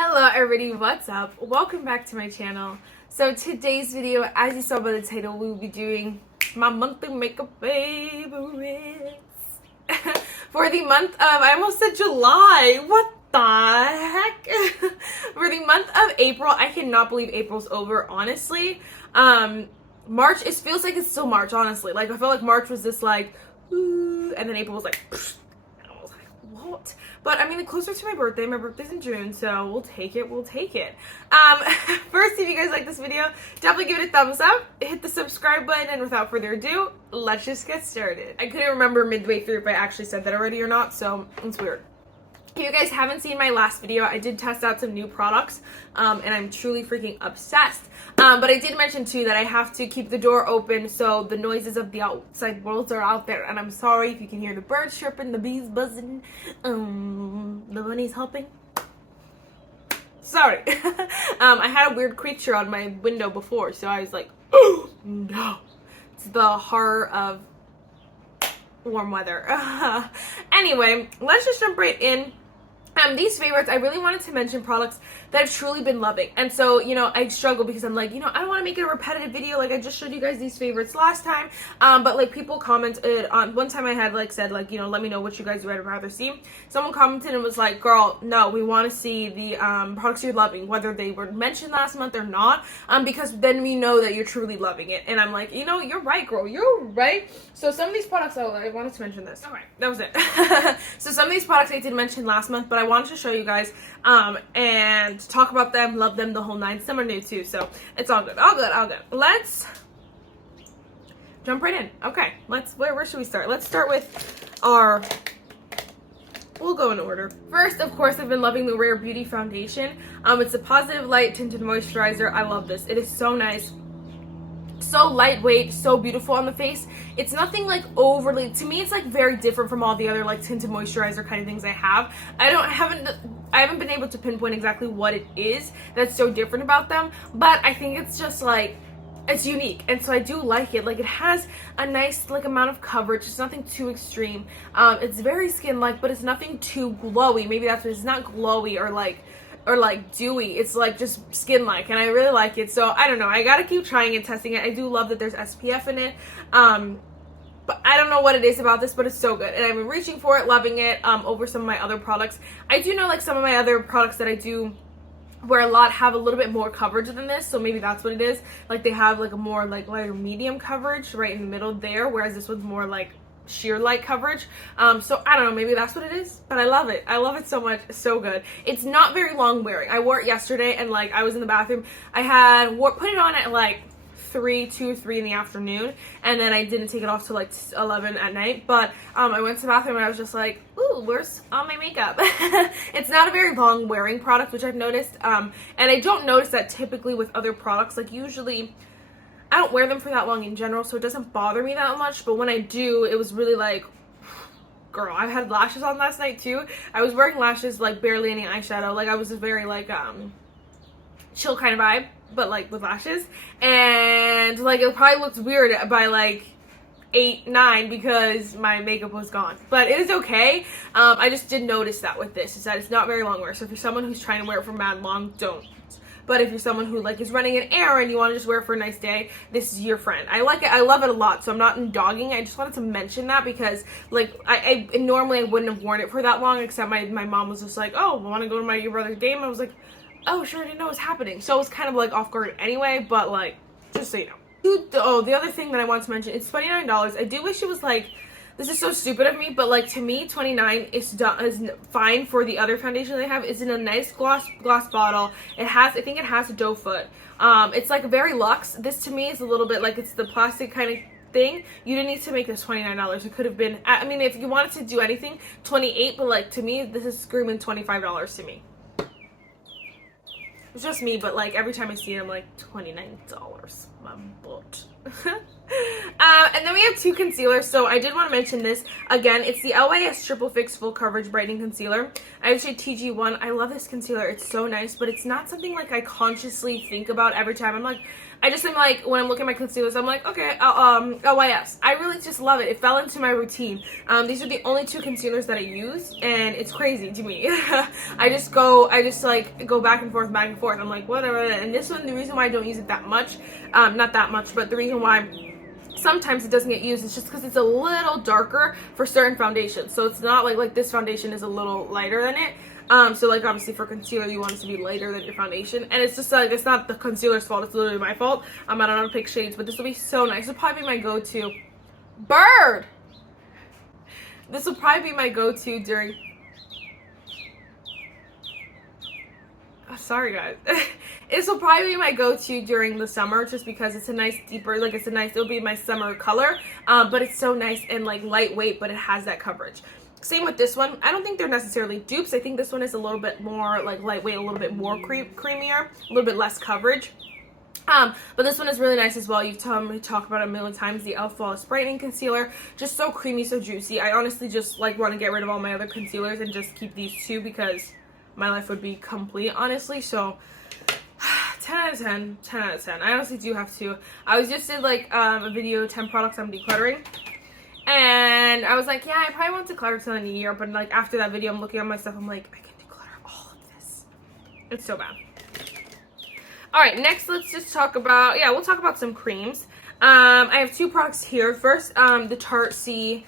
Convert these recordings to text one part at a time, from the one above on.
Hello everybody, what's up? Welcome back to my channel. So today's video, as you saw by the title, we will be doing my monthly makeup favorites. For the month of, I almost said July, what the heck? For the month of April, I cannot believe April's over, honestly. March, it feels like it's still March, honestly. Like, I feel like March was just like, ooh, and then April was like, pfft. What? But I mean, closer to my birthday's in June, so we'll take it. First, if you guys like this video, definitely give it a thumbs up, hit the subscribe button, and without further ado, let's just get started. I couldn't remember midway through if I actually said that already or not, so it's weird. If you guys haven't seen my last video, I did test out some new products, and I'm truly freaking obsessed. But I did mention too that I have to keep the door open so the noises of the outside world are out there. And I'm sorry if you can hear the birds chirping, the bees buzzing, the bunnies hopping. Sorry. I had a weird creature on my window before, so I was like, oh no. It's the horror of warm weather. Anyway, let's just jump right in. These favorites, I really wanted to mention products that I've truly been loving. And so, you know, I struggle because I'm like, you know, I don't want to make it a repetitive video. Like, I just showed you guys these favorites last time. But, like, people commented on, one time I had, like, said, like, you know, let me know what you guys would rather see. Someone commented and was like, girl, no, we want to see the products you're loving, whether they were mentioned last month or not, because then we know that you're truly loving it. And I'm like, you know, you're right, girl. You're right. So some of these products, oh, I wanted to mention this. All right, that was it. So some of these products I did mention last month, but I wanted to show you guys and talk about them, love them, the whole nine. Some are new too, so it's all good, all good. Let's jump right in. Okay, where should we start? Let's start with our, we'll go in order. First, of course, I've been loving the Rare Beauty foundation. It's a Positive Light Tinted Moisturizer. I love this. It is so nice. So lightweight, so beautiful on the face. It's nothing like overly, to me it's like very different from all the other like tinted moisturizer kind of things I have. I haven't been able to pinpoint exactly what it is that's so different about them, but I think it's just like, it's unique, and so I do like it. Like, it has a nice like amount of coverage. It's nothing too extreme. It's very skin-like, but it's nothing too glowy. Maybe that's what it's not glowy or like dewy. It's like just skin-like, and I really like it. So I don't know, I gotta keep trying and testing it. I do love that there's SPF in it, but I don't know what it is about this, but it's so good, and I've been reaching for it, loving it over some of my other products. I do know like some of my other products that I do wear a lot have a little bit more coverage than this, so maybe that's what it is. Like, they have like a more like lighter medium coverage right in the middle there, whereas this one's more like sheer light coverage. So I don't know, maybe that's what it is, but I love it. I love it so much. It's so good. It's not very long wearing. I wore it yesterday, and like I was in the bathroom. I had put it on at like 2 or 3 in the afternoon, and then I didn't take it off till like 11 at night. But I went to the bathroom and I was just like, ooh, where's all my makeup? It's not a very long wearing product, which I've noticed, and I don't notice that typically with other products. Like, usually I don't wear them for that long in general, so it doesn't bother me that much. But when I do, it was really like, girl, I had lashes on last night too. I was wearing lashes, like barely any eyeshadow. Like, I was a very like chill kind of vibe, but like with lashes. And like, it probably looked weird by like 8, 9 because my makeup was gone, but it is okay. I just did notice that with this, is that it's not very long wear. So if you're someone who's trying to wear it for mad long, don't. But if you're someone who like is running an errand, you want to just wear it for a nice day, this is your friend. I like it. I love it a lot. So I'm not dogging. I just wanted to mention that because like I normally I wouldn't have worn it for that long, except my mom was just like, oh, I want to go to my your brother's game. I was like, oh, sure, I didn't know what was happening. So I was kind of like off guard anyway, but like, just so you know. Oh, the other thing that I wanted to mention, it's $29. I do wish it was like, this is so stupid of me, but like, to me, $29 is fine for the other foundation they have. It's in a nice glass bottle. It has, I think it has a doe foot. It's like very luxe. This to me is a little bit like, it's the plastic kind of thing. You didn't need to make this $29. It could have been, I mean, if you wanted to do anything, $28, but like, to me, this is screaming $25 to me. It's just me, but like every time I see it, I'm like, $29, my butt. And then we have two concealers. So I did want to mention this. Again, it's the LYS Triple Fix Full Coverage Brightening Concealer. I have shade TG1. I love this concealer. It's so nice, but it's not something like I consciously think about every time. I'm like, I just am like, when I'm looking at my concealers, I'm like, okay, LYS. I really just love it. It fell into my routine. These are the only two concealers that I use, and it's crazy to me. I just like go back and forth. I'm like, whatever. And this one, the reason why I don't use it that much, not that much, but the reason why sometimes it doesn't get used is just because it's a little darker for certain foundations. So it's not like this foundation is a little lighter than it. So like obviously for concealer you want it to be lighter than your foundation, and it's just like, it's not the concealer's fault, it's literally my fault. I don't know how to pick shades, but this will be so nice. This will probably be my go-to. Bird! This will probably be my go-to during... Oh, sorry guys. This will probably be my go-to during the summer, just because it's a nice deeper, like it'll be my summer color, but it's so nice and like lightweight, but it has that coverage. Same with this one. I don't think they're necessarily dupes. I think this one is a little bit more like lightweight, a little bit more creamier, a little bit less coverage. But this one is really nice as well. You've told me to talk about it a million times. The e.l.f. Flawless Brightening Concealer. Just so creamy, so juicy. I honestly just like want to get rid of all my other concealers and just keep these two because my life would be complete, honestly. So 10 out of 10. 10 out of 10. I honestly do have to. I was just did like a video, 10 products I'm decluttering. And I was like, yeah, I probably won't declutter till in a year. But like after that video, I'm looking at my stuff. I'm like, I can declutter all of this. It's so bad. All right, next let's just talk about, we'll talk about some creams. I have two products here. First, the Tarte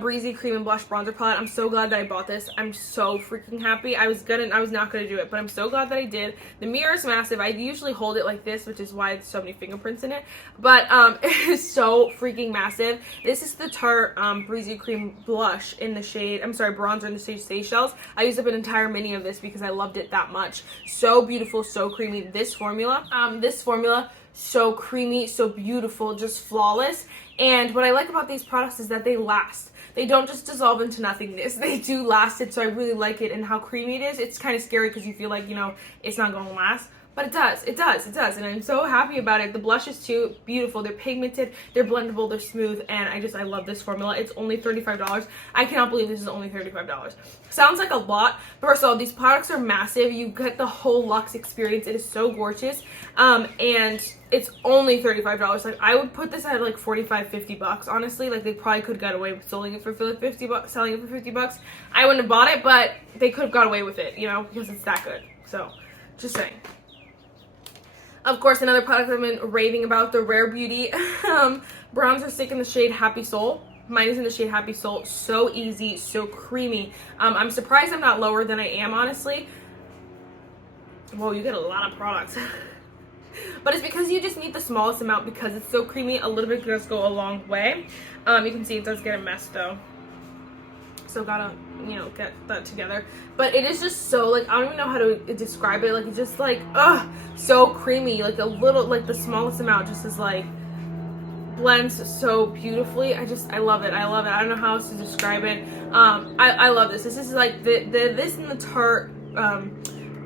Breezy Cream and Blush Bronzer Palette. I'm so glad that I bought this. I'm so freaking happy. I was not gonna do it, but I'm so glad that I did. The mirror is massive. I usually hold it like this, which is why there's so many fingerprints in it. But it is so freaking massive. This is the Tarte Breezy Cream Blush in the shade, bronzer in the shade Seychelles. I used up an entire mini of this because I loved it that much. So beautiful, so creamy. This formula, so creamy, so beautiful, just flawless. And what I like about these products is that they last. They don't just dissolve into nothingness. They do last it, so I really like it. And how creamy it is, it's kind of scary because you feel like, it's not going to last. But it does, and I'm so happy about it. The blushes too, beautiful. They're pigmented, they're blendable, they're smooth, and I love this formula. It's only $35. I cannot believe this is only $35. Sounds like a lot. First of all, these products are massive. You get the whole luxe experience. It is so gorgeous, and it's only $35. Like I would put this at like 45, 50 bucks. Honestly, like they probably could get away with selling it for 50 bucks. I wouldn't have bought it, but they could have got away with it, because it's that good. So, just saying. Of course, another product I've been raving about, the Rare Beauty bronzer stick in the shade Happy Soul. Mine is in the shade Happy Soul. So easy, so creamy. I'm surprised I'm not lower than I am, honestly. Whoa, you get a lot of products. But it's because you just need the smallest amount because it's so creamy. A little bit does go a long way. You can see it does get a mess though. So gotta, get that together. But it is just so, like, I don't even know how to describe it. Like, it's just like, so creamy. Like, a little, like, the smallest amount just is, like, blends so beautifully. I love it. I love it. I don't know how else to describe it. I love this. This is, like, this and the Tarte,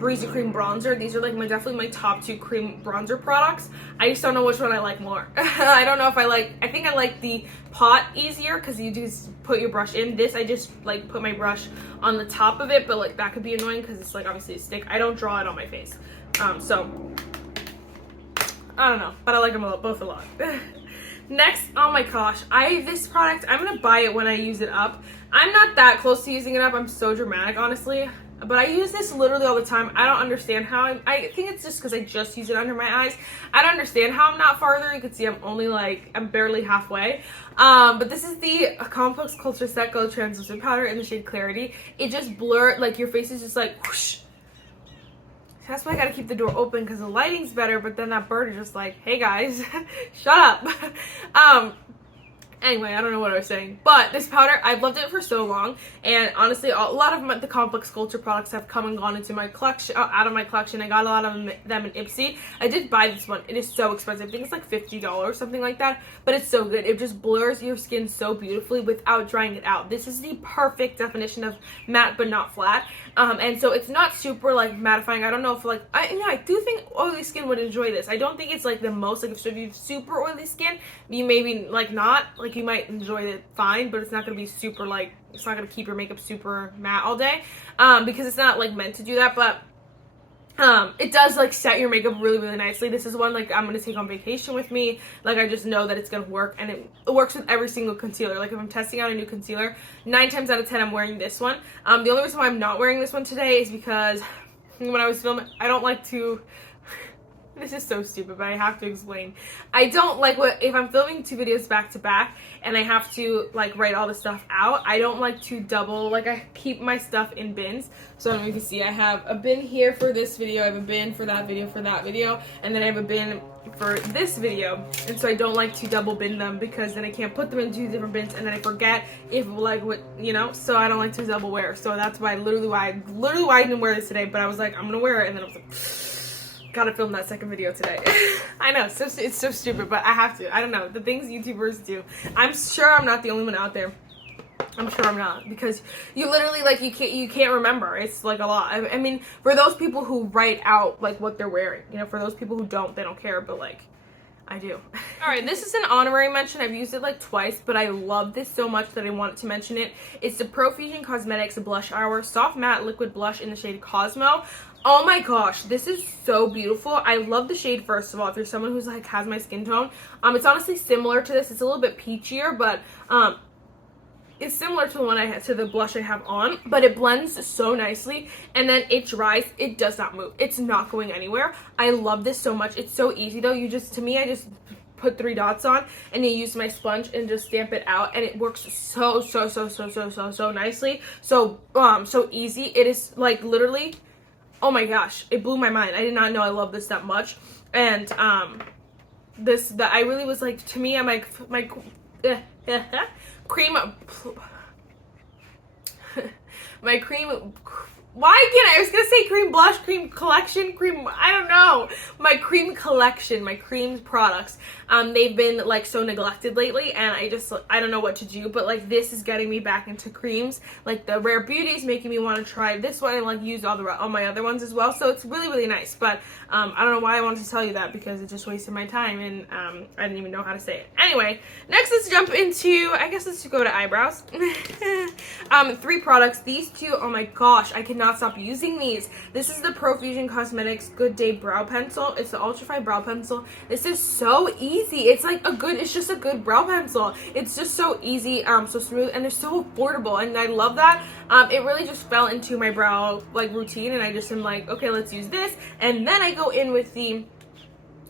Breezy Cream Bronzer. These are, like, definitely my top two cream bronzer products. I just don't know which one I like more. I don't know if I think I like the pot easier because you just put your brush in. This, I just, like, put my brush on the top of it, but, like, that could be annoying because it's, like, obviously a stick. I don't draw it on my face. So, I don't know, but I like them both a lot. Next, oh my gosh, this product, I'm going to buy it when I use it up. I'm not that close to using it up. I'm so dramatic, honestly. But I use this literally all the time. I don't understand how. I think it's just because I just use it under my eyes. I don't understand how I'm not farther. You can see I'm barely halfway. But this is the Complex Culture Set Go Translucent Powder in the shade Clarity. It just blurs, like your face is just like whoosh. That's why I gotta keep the door open because the lighting's better, but then that bird is just like, hey guys, shut up. Anyway, I don't know what I was saying, but this powder, I've loved it for so long, and honestly, a lot of the Complex Culture products have come and gone into my collection, out of my collection. I got a lot of them in Ipsy. I did buy this one. It is so expensive. I think it's like $50, something like that, but it's so good. It just blurs your skin so beautifully without drying it out. This is the perfect definition of matte but not flat, and so it's not super like mattifying. I don't know if like, I do think oily skin would enjoy this. I don't think it's like the most, like if you have super oily skin, you maybe like not, like you might enjoy it fine, but it's not going to be super like, it's not going to keep your makeup super matte all day, because it's not like meant to do that, but it does like set your makeup really, really nicely. This is one like I'm going to take on vacation with me. Like I just know that it's going to work, and it works with every single concealer. Like if I'm testing out a new concealer, 9 times out of 10 I'm wearing this one. The only reason why I'm not wearing this one today is because when I was filming, I don't like to, this is so stupid, but I have to explain. I don't like if I'm filming 2 videos back to back and I have to like write all the stuff out, I don't like to double, like I keep my stuff in bins. So I don't know if you see, I have a bin here for this video, I have a bin for that video, and then I have a bin for this video. And so I don't like to double bin them, because then I can't put them in 2 different bins and then I forget if like what, you know, so I don't like to double wear. So that's why I didn't wear this today, but I was like, I'm gonna wear it, and then I was like, gotta film that second video today. I know, it's so stupid, but I have to. I don't know, the things YouTubers do. I'm sure I'm not the only one out there. I'm sure I'm not, because you literally like you can't remember. It's like a lot. I mean, for those people who write out like what they're wearing, you know, for those people who don't, they don't care, but like I do. Alright, this is an honorary mention. I've used it like twice, but I love this so much that I wanted to mention it. It's the Profusion Cosmetics Blush Hour Soft Matte Liquid Blush in the shade Cosmo. Oh my gosh, this is so beautiful. I love the shade, first of all, if you're someone who's like has my skin tone. It's honestly similar to this. It's a little bit peachier, but it's similar to the one to the blush I have on, but it blends so nicely, and then it dries. It does not move. It's not going anywhere. I love this so much. It's so easy though. I just put 3 dots on, and you use my sponge and just stamp it out, and it works so nicely. So easy. It is like literally, oh my gosh, it blew my mind. I did not know I love this that much. And I really was like, to me, I'm like, my cream, my cream, why can't I was gonna say cream blush, cream collection, cream, I don't know, my cream collection, my cream products, they've been like so neglected lately, and I don't know what to do, but like this is getting me back into creams. Like the Rare Beauty is making me want to try this one and like use all my other ones as well, so it's really, really nice. But I don't know why I wanted to tell you that, because it just wasted my time, and I didn't even know how to say it. Anyway, next let's jump into, I guess let's go to eyebrows. 3 products. These 2, oh my gosh, I cannot stop using these. This is the Profusion Cosmetics Good Day Brow Pencil. It's the Ultrafine Brow Pencil. This is so easy. It's like it's just a good brow pencil. It's just so easy, so smooth, and they're so affordable, and I love that. It really just fell into my brow like routine, and I just am like, okay, let's use this, and then I go in with the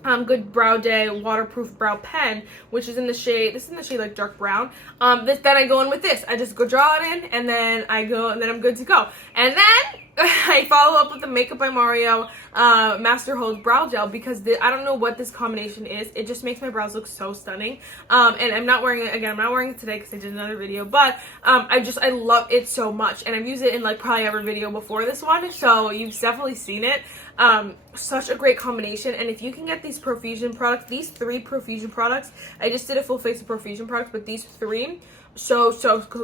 Good Brow Day waterproof brow pen, which is in the shade, this is in the shade like dark brown. Then I go in with this. I just go draw it in, and then I'm good to go. And then I follow up with the Makeup by Mario Master Hold Brow Gel, because I don't know what this combination is. It just makes my brows look so stunning. And I'm not wearing it, again, I'm not wearing it today because I did another video, but I love it so much, and I've used it in like probably every video before this one, so you've definitely seen it. Such a great combination, and if you can get these Profusion products, these 3 Profusion products, I just did a full face of Profusion products, but these 3, so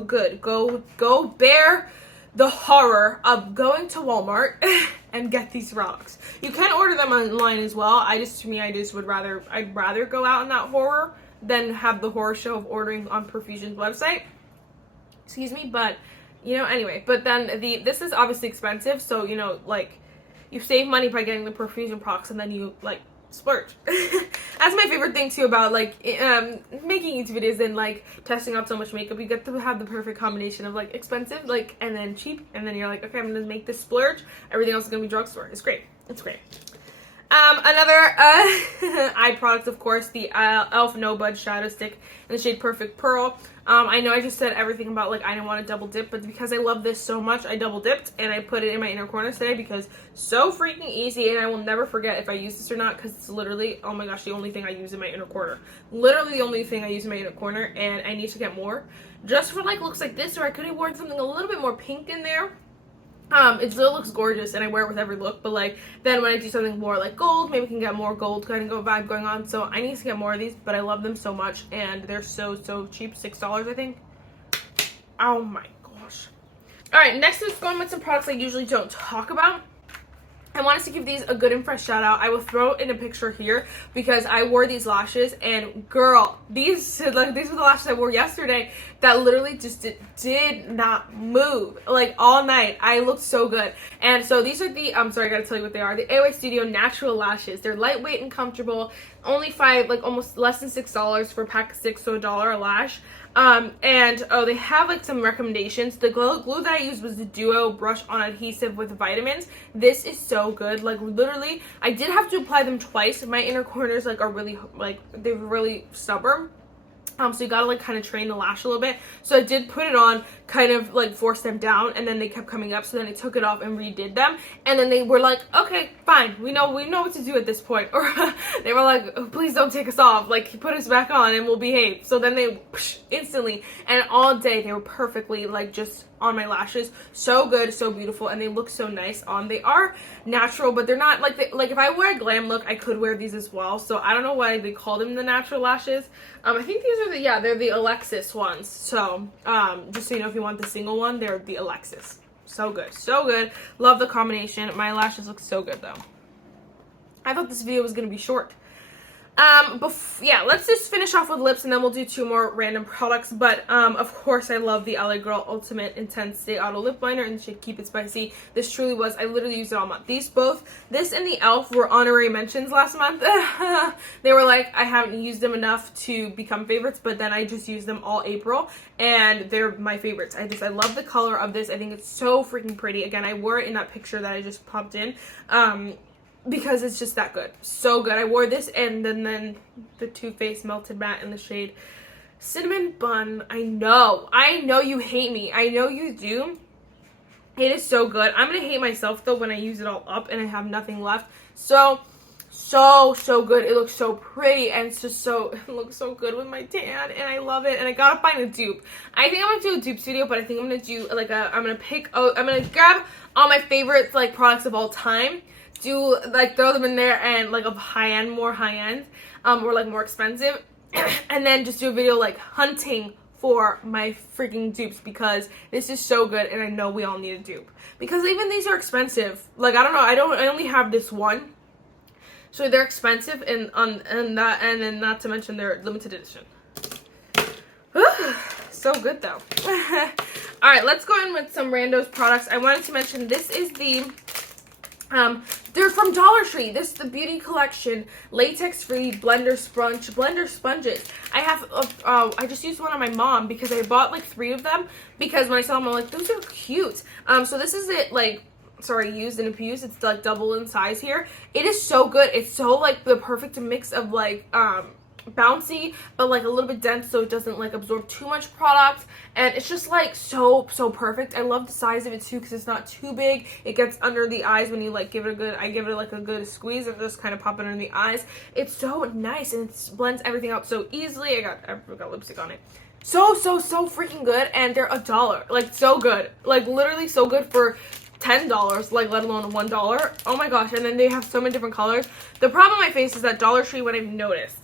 good. Go bear the horror of going to Walmart and get these products. You can order them online as well. I'd rather go out in that horror than have the horror show of ordering on Profusion's website. Excuse me, but you know, anyway. But then this is obviously expensive, so you know, like, you save money by getting the Profusion products, and then you like splurge. That's my favorite thing too about like making YouTube videos and like testing out so much makeup. You get to have the perfect combination of like expensive, like, and then cheap, and then you're like, okay, I'm gonna make this splurge. Everything else is gonna be drugstore. It's great. It's great. Another eye product, of course, the e.l.f. No Budge Shadow Stick in the shade Perfect Pearl. I know I just said everything about, like, I didn't want to double dip, but because I love this so much, I double dipped, and I put it in my inner corners today because so freaking easy, and I will never forget if I use this or not, because it's literally, oh my gosh, the only thing I use in my inner corner. Literally the only thing I use in my inner corner, and I need to get more. Just for, like, looks like this, or I could have worn something a little bit more pink in there. It still looks gorgeous, and I wear it with every look, but, like, then when I do something more like gold, maybe we can get more gold kind of vibe going on. So I need to get more of these, but I love them so much, and they're so cheap. $6, I think. Oh my gosh. All right, next is going with some products I usually don't talk about. I wanted to give these a good and fresh shout out. I will throw in a picture here because I wore these lashes, and girl, these were the lashes I wore yesterday that literally just did not move, like, all night. I looked so good. And so these are the, I'm sorry, I gotta tell you what they are. The AOA Studio Natural Lashes. They're lightweight and comfortable. Only almost less than $6 for a pack of 6, so $1 a lash. And they have, like, some recommendations. The glue that I used was the Duo Brush On Adhesive with vitamins. This is so good. Like, literally, I did have to apply them twice. My inner corners, like, are really, like, they're really stubborn. So you gotta, like, kind of train the lash a little bit. So I did put it on, kind of, like, force them down, and then they kept coming up. So then I took it off and redid them, and then they were like, okay, fine, we know what to do at this point. Or they were like, oh, please don't take us off, like, put us back on and we'll behave. So then they instantly, and all day they were perfectly, like, just on my lashes. So good, so beautiful, and they look so nice on. They are natural, but they're not like if I wear a glam look, I could wear these as well. So I don't know why they call them the natural lashes. I think these are they're the Alexis ones. So just so you know, if you want the single one, they're the Alexis. So good, so good. Love the combination. My lashes look so good though. I thought this video was gonna be short. Yeah, let's just finish off with lips, and then we'll do 2 more random products. But of course, I love the LA Girl Ultimate Intense Stay Auto Lip Liner in the shade Keep It Spicy. This truly was, I literally used it all month. This and the e.l.f. were honorary mentions last month. They were like, I haven't used them enough to become favorites, but then I just used them all April, and they're my favorites. I love the color of this. I think it's so freaking pretty. Again, I wore it in that picture that I just popped in. Because it's just that good. So good. I wore this and then the Too Faced Melted Matte in the shade Cinnamon Bun. I know you hate me. I know you do. It is so good. I'm going to hate myself though when I use it all up and I have nothing left. So good. It looks so pretty, and it's just it looks so good with my tan, and I love it. And I gotta find a dupe. I think I'm gonna do a dupes video, but I think I'm gonna do like I'm gonna grab all my favorites, like, products of all time, do, like, throw them in there, and, like, of high-end, more high-end, or, like, more expensive, and then just do a video, like, hunting for my freaking dupes, because this is so good, and I know we all need a dupe, because even these are expensive. Like, I don't know, I only have this one, so they're expensive, and then not to mention they're limited edition. So good though. All right, let's go in with some randos products. I wanted to mention this is the they're from Dollar Tree. This is the Beauty Collection latex free blender sponges. I just used one on my mom because I bought like 3 of them, because when I saw them I'm like, those are cute. So this is it, like, sorry, used and abused. It's like double in size here. It is so good. It's so, like, the perfect mix of, like, bouncy but, like, a little bit dense, so it doesn't, like, absorb too much product, and it's just, like, so perfect. I love the size of it too, because it's not too big. It gets under the eyes when you, like, give it like a good squeeze, and just kind of pop it under the eyes. It's so nice, and it blends everything out so easily. I got lipstick on it. So freaking good, and they're $1. Like, so good. Like, literally so good for $10, like, let alone $1. Oh my gosh. And then they have so many different colors. The problem I face is that Dollar Tree, what I've noticed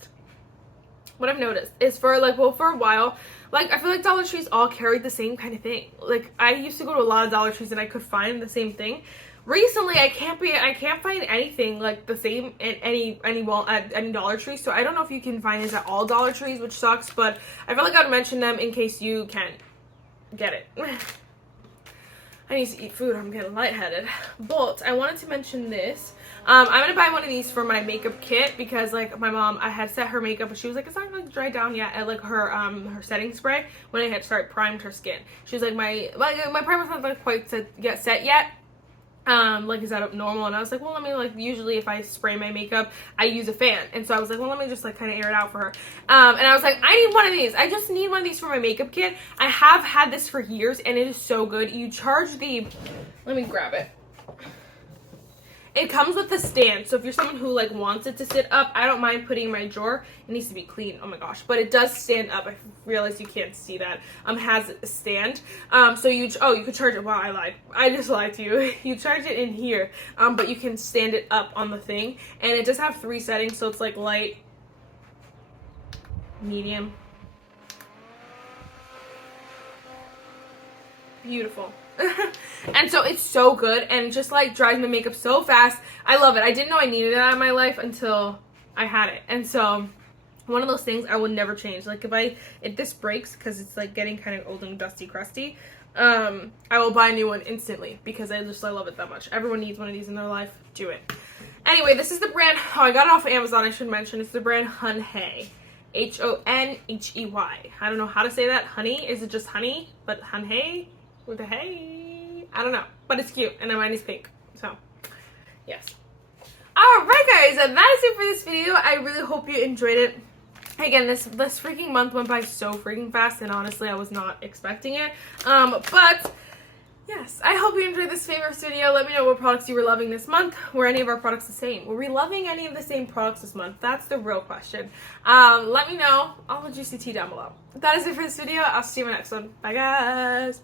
is for a while, like, I feel like Dollar Trees all carried the same kind of thing. Like, I used to go to a lot of Dollar Trees and I could find the same thing. Recently, I can't find anything like the same at any Dollar Tree. So I don't know if you can find this at all Dollar Trees, which sucks, but I feel like I'd mention them in case you can get it. I need to eat food. I'm getting lightheaded. But I wanted to mention this. I'm gonna buy one of these for my makeup kit, because, like, my mom, I had set her makeup, but she was like, it's not gonna dry down yet, at, like, her setting spray when I had primed her skin. She was like, my primer's not, like, quite set yet. like, is that normal? And I was like, well, let me, like, usually if I spray my makeup, I use a fan. And so I was like, well, let me just, like, kind of air it out for her. And I was like, I need one of these. I just need one of these for my makeup kit. I have had this for years, and it is so good. You charge the, let me grab it. It comes with the stand, so if you're someone who, like, wants it to sit up, I don't mind putting it in my drawer. It needs to be clean, oh my gosh, but it does stand up. I realize you can't see that. It has a stand, so you could charge it. Wow, I lied. I just lied to you. You charge it in here, but you can stand it up on the thing, and it does have 3 settings, so it's like light, medium, beautiful. And so it's so good, and it just, like, dries my makeup so fast. I love it. I didn't know I needed it in my life until I had it. And so one of those things I would never change. Like, if this breaks, because it's, like, getting kind of old and dusty crusty, I will buy a new one instantly, because I love it that much. Everyone needs one of these in their life. Do it. Anyway, this is the brand, I got it off of Amazon, I should mention. It's the brand Honhey. Honhey. I don't know how to say that. Honey? Is it just honey? But Honhey? With a hey, I don't know, but it's cute, and mine is pink, so yes. Alright guys, and that is it for this video. I really hope you enjoyed it. Again, this freaking month went by so freaking fast, and honestly I was not expecting it, but yes, I hope you enjoyed this favorites video. Let me know what products you were loving this month. Were any of our products the same? Were we loving any of the same products this month? That's the real question. Let me know. All the juicy tea down below. That is it for this video. I'll see you in my next one. Bye guys.